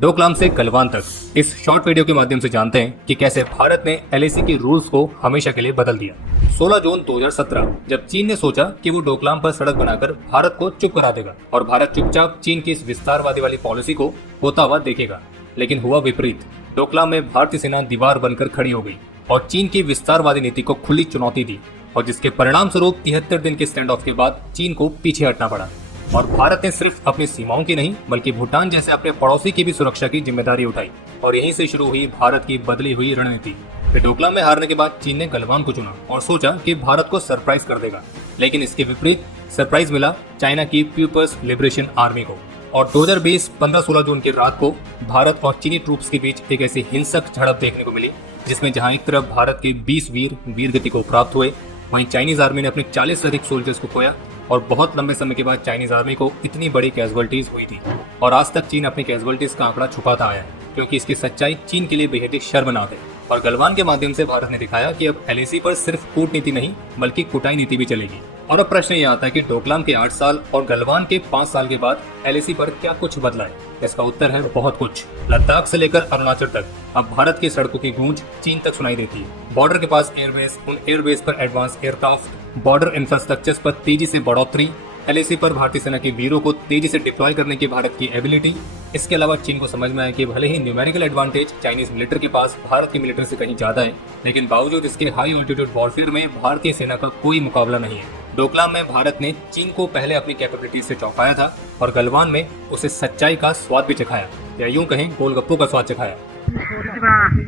डोकलाम से गलवान तक इस शॉर्ट वीडियो के माध्यम से जानते हैं कि कैसे भारत ने एलएसी के रूल्स को हमेशा के लिए बदल दिया। 16 जून 2017 जब चीन ने सोचा कि वो डोकलाम पर सड़क बनाकर भारत को चुप करा देगा और भारत चुपचाप चीन की इस विस्तारवादी वाली पॉलिसी को होता हुआ देखेगा, लेकिन हुआ विपरीत। डोकलाम में भारतीय सेना दीवार बनकर खड़ी हो गई और चीन की विस्तारवादी नीति को खुली चुनौती दी, और जिसके परिणाम स्वरूप 73 दिन के स्टैंड ऑफ के बाद चीन को पीछे हटना पड़ा और भारत ने सिर्फ अपनी सीमाओं की नहीं बल्कि भूटान जैसे अपने पड़ोसी की भी सुरक्षा की जिम्मेदारी उठाई। और यहीं से शुरू हुई भारत की बदली हुई रणनीति। फिर डोकलाम में हारने के बाद चीन ने गलवान को चुना और सोचा कि भारत को सरप्राइज कर देगा, लेकिन इसके विपरीत सरप्राइज मिला चाइना की पीपल्स लिबरेशन आर्मी को। और 2020 15-16 जून की रात को भारत और चीनी ट्रूप्स के बीच एक ऐसी हिंसक झड़प देखने को मिली, जिसमें जहां एक तरफ भारत के 20 वीर गति को प्राप्त हुए, वहीं चाइनीज आर्मी ने अपने 40 से अधिक सोल्जर्स को खोया। और बहुत लंबे समय के बाद चाइनीज आर्मी को इतनी बड़ी कैजुअलिटीज हुई थी, और आज तक चीन अपनी कैजुअलिटीज का आंकड़ा छुपाता आया है, क्योंकि इसकी सच्चाई चीन के लिए बेहद ही शर्मनाक है। और गलवान के माध्यम से भारत ने दिखाया कि अब एलएसी पर सिर्फ कूटनीति नहीं बल्कि कुटाई नीति भी चलेगी। और अब प्रश्न ये आता है कि डोकलाम के 8 साल और गलवान के 5 साल के बाद एलएसी पर क्या कुछ बदला है? इसका उत्तर है बहुत कुछ। लद्दाख से लेकर अरुणाचल तक अब भारत की सड़कों की गूंज चीन तक सुनाई देती है। बॉर्डर के पास एयरबेस, उन एयरबेस पर एडवांस एयरक्राफ्ट, बॉर्डर इंफ्रास्ट्रक्चर्स पर तेजी से बढ़ोतरी, एलएसी पर भारतीय सेना के वीरों को तेजी से डिप्लॉय करने की भारत की एबिलिटी। इसके अलावा चीन को समझ में आया कि भले ही न्यूमेरिकल एडवांटेज चाइनीज मिलिट्री के पास भारत की मिलिट्री से कहीं ज्यादा है, लेकिन बावजूद इसके हाई ऑल्टीट्यूड वॉरफेयर में भारतीय सेना का कोई मुकाबला नहीं है। डोकलाम में भारत ने चीन को पहले अपनी कैपेबिलिटी से चौंकाया था और गलवान में उसे सच्चाई का स्वाद भी चखाया, या यूं कहें गोलगप्पों का स्वाद चखाया।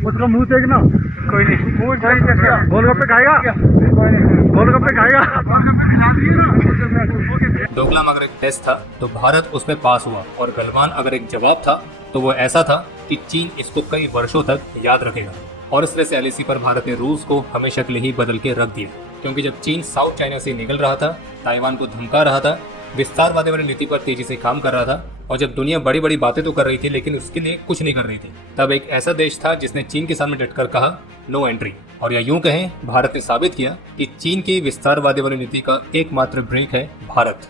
उसका मुंह देखना, कोई नहीं गोलगप्पे खाएगा, गोलगप्पे खाएगा। डोकलाम अगर एक टेस्ट था तो भारत उसमें पास हुआ, और गलवान अगर एक जवाब था तो वो ऐसा था कि चीन इसको कई वर्षों तक याद रखेगा। और इस तरह से एलएसी पर भारत ने रूल्स को हमेशा के लिए ही बदल के रख दिया, क्योंकि जब चीन साउथ चाइना से निकल रहा था, ताइवान को धमका रहा था, विस्तारवादी वाली नीति पर तेजी से काम कर रहा था, और जब दुनिया बड़ी बड़ी बातें तो कर रही थी लेकिन उसके लिए कुछ नहीं कर रही थी, तब एक ऐसा देश था जिसने चीन के सामने डटकर कहा नो एंट्री। और या यूं कहें भारत ने साबित किया कि चीन की विस्तारवादी वाली नीति का एकमात्र ब्रेक है भारत।